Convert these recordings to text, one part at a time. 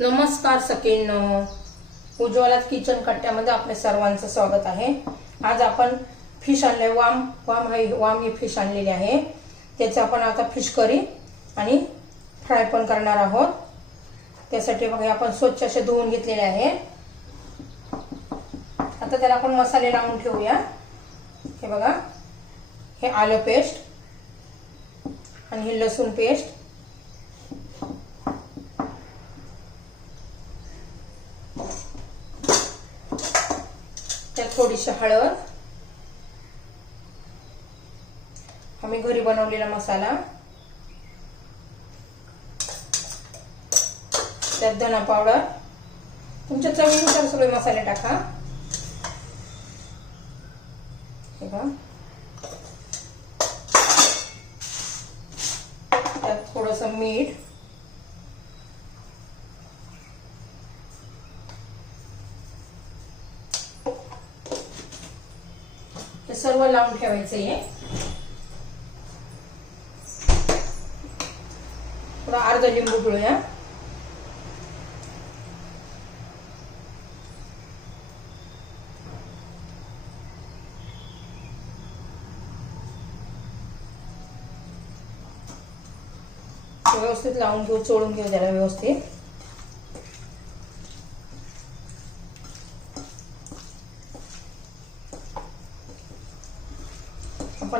नमस्कार सकिन उज्ज्वलात किचन कट्ट्यामध्ये आपल्या सर्वांचं स्वागत आहे. आज आपण फिश आणले वाम वाम हे वाम ही फिश आणलेली आहे. त्याचं आपण आता फिश करी आणि फ्राय पण करणार आहोत. त्यासाठी बघा आपण स्वच्छ असे धुवून घेतलेले आहे. आता त्याला आपण मसाले लावून ठेवूया. हे बघा हे आलं पेस्ट आणि हे लसूण पेस्ट त्यात थोडीशी हळद. आम्ही घरी बनवलेला मसाला. त्यात धना पावडर. तुमच्या चवीनुसार सगळे मसाले टाका. हे त्यात थोडस मीठ. सर्व लावून ठेवायचं आहे थोडा अर्ध लिंबू पिळूया. व्यवस्थित लावून घेऊ चोळून घेऊ त्याला व्यवस्थित.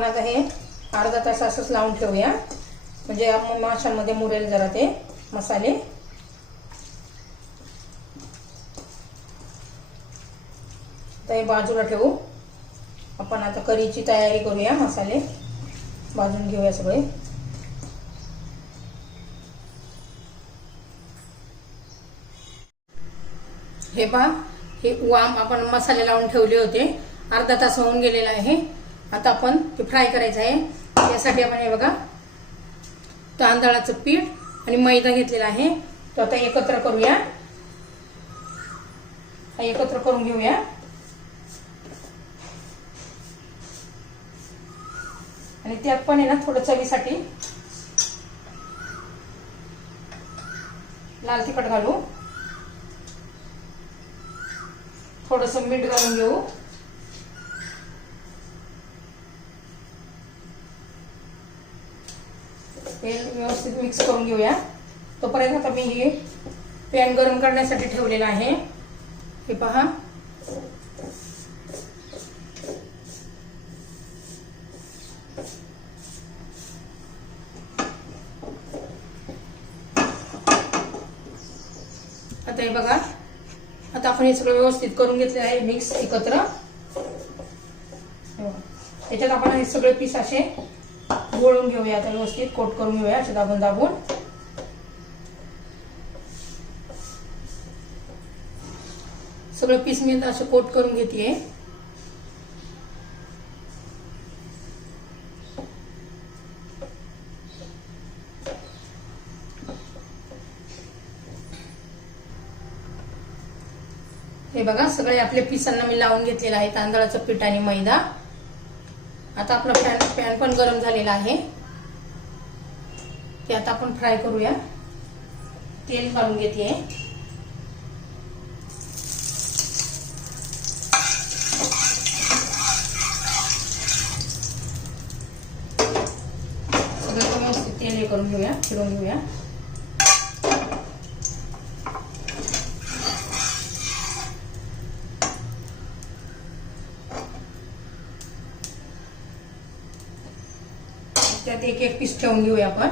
आपण आता हे अर्धा तास असंच लावून ठेवूया. म्हणजे माशांमध्ये मुरेल जरा ते मसाले. आता हे बाजूला ठेवू. आपण आता करीची तयारी करूया मसाले. भाजून घेऊया सगळे. हे पहा हे वाम आपण मसाले लावून ठेवले होते. अर्धा तास होऊन गेलेला आहे. आता आपण ते फ्राय करायचं आहे. यासाठी आपण हे बघा तांदळाचं पीठ आणि मैदा घेतलेला आहे. तो आता एकत्र करूया. एकत्र करून घेऊया. आणि त्यात पण आहे ना थोडं चवीसाठी. लाल तिखट घालू. थोडस मीठ घालून घेऊ. तेल व्यवस्थित मिक्स करून घेऊया. तोपर्यंत आता मी हे पॅन गरम करण्यासाठी ठेवलेलं आहे. हे पहा. आता हे बघा. आता आपण हे सगळं व्यवस्थित करून घेतले आहे मिक्स एकत्र. त्याच्यात आपण हे सगळे पीस असे गोळून घेऊया आता व्यवस्थित कोट करून घेऊया असं दाबून दाबून सगळं पीस मी असं कोट करून घेते हे बघा सगळे आपले पिसांना मी लावून घेतलेलं आहे तांदळाचं पीठ आणि मैदा. आता आपला पॅन पॅन पण गरम झालेला आहे. ते आता आपण फ्राय करूया. तेल घालून घेते. सगळं व्यवस्थित तेल हे करून घेऊया फिरवून घेऊया. त्यात एक एक पीस ठेवून घेऊया आपण.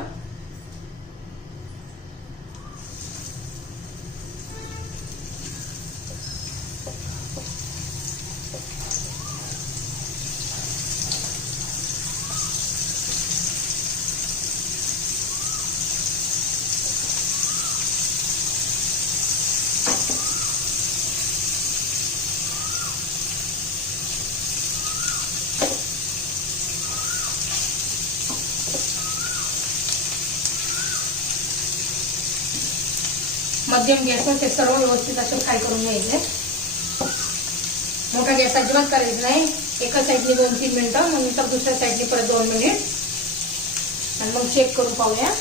मध्यम गॅसवर ते सर्व व्यवस्थित असं फ्राय करून घ्यायचे. मोठा गॅस अजिबात करायचा नाही. एका साईडने दोन तीन मिनिटं मग नंतर दुसऱ्या साईडने परत दोन मिनिट. आणि मग चेक करून पाहूया.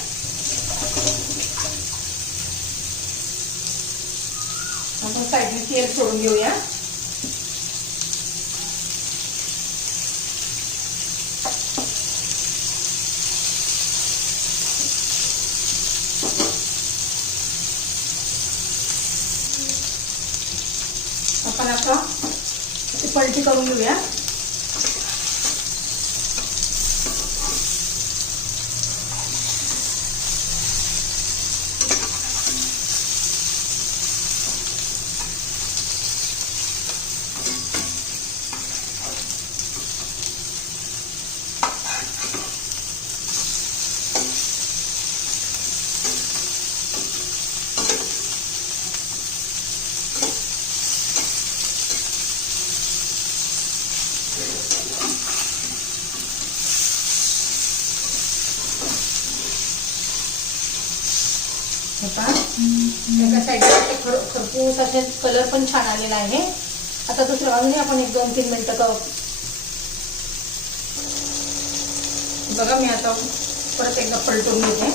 आपण साईडने तेल सोडून घेऊया. असा पलटी करून घेऊया. हे पहा. एका साईडला खरपूस असे कलर पण छान आलेला आहे. आता दुसरं अजूनही आपण एक दोन तीन मिनटं का बघा मी आता परत एकदा पलटून घेते.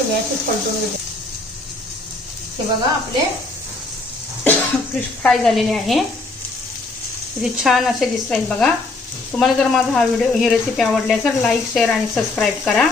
सर्व मासे पलटून घेते. हे बघा आपले फिश फ्राय झालेले आहे. किती छान असे दिसत आहेत बघा. तुम्हाला जर माझा हा व्हिडिओ ही रेसिपी आवडली तर लाईक शेअर आणि सबस्क्राईब करा.